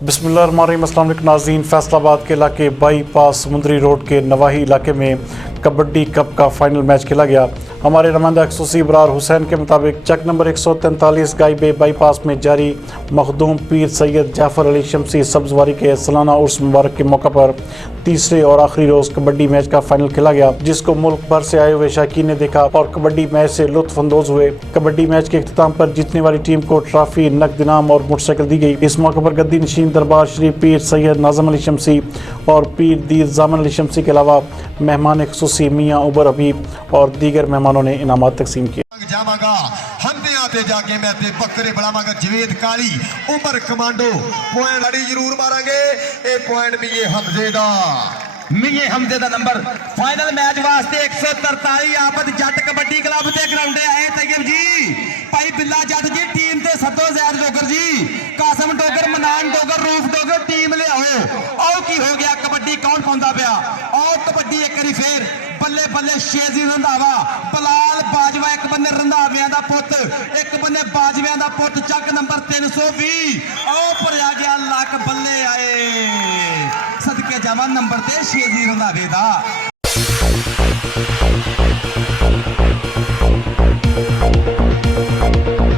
बिस्मिल्लाहिर्रहमानिर्रहीम। अस्सलाम वालेकुम नाज़रीन। फैसल आबाद के इलाके बाई पास समुंदरी रोड के नवाही इलाके में कबड्डी कप का फाइनल मैच खेला गया। हमारे नुमाइंदा खसूसी इब्रार हुसैन के मुताबिक चक नंबर 143 गाइबे बाईपास में जारी मखदूम पीर सैयद जाफ़र अली शमसी सब्जवारी के सालाना उर्स मुबारक के मौका पर तीसरे और आखिरी रोज़ कबड्डी मैच का फाइनल खेला गया, जिसको मुल्क भर से आए हुए शायकीन ने देखा और कबड्डी मैच से लुत्फ़अंदोज़ हुए। कबड्डी मैच के इख्तिताम पर जीतने वाली टीम को ट्रॉफी, नकद इनाम और मोटरसाइकिल दी गई। इस मौके पर गद्दी नशीन दरबार शरीफ पीर सैयद नाज़म अली शमसी और पीर दीर जामन अली शमसी के अलावा मेहमान खसूसी मियाँ उबर हबीब और दीगर मेहमानों ने इनामात तकसीम किए। जाके मैं ते बकरे बनावांगा जवेद काली उमर कमांडो पॉइंट लड़ी जरूर मारांगे। ए पॉइंट भी ये हमजे दा मिये हमजे दा नंबर फाइनल मैच वास्ते 143 आबद जट कबड्डी क्लब ते ग्राउंडे आए। तैयब जी भाई बिल्ला जट जी टीम ते सदो जैद डोगर जी, कासम डोगर, मनान डोगर, रूफ डोगर टीम ले आओ। आओ की हो गया कबड्डी कौन पाउंदा पिया? आओ कबड्डी एक बारी फेर बल्ले बल्ले शेजी रंधावा बलाल बाजवा एक बंदे रंधावियां दा पुत, एक बंदे बाजवियां दा पुत चक नंबर 320। आओ भरिया गया लक बल्ले आए सदके जावा नंबर ते शेजी रंधावे दा।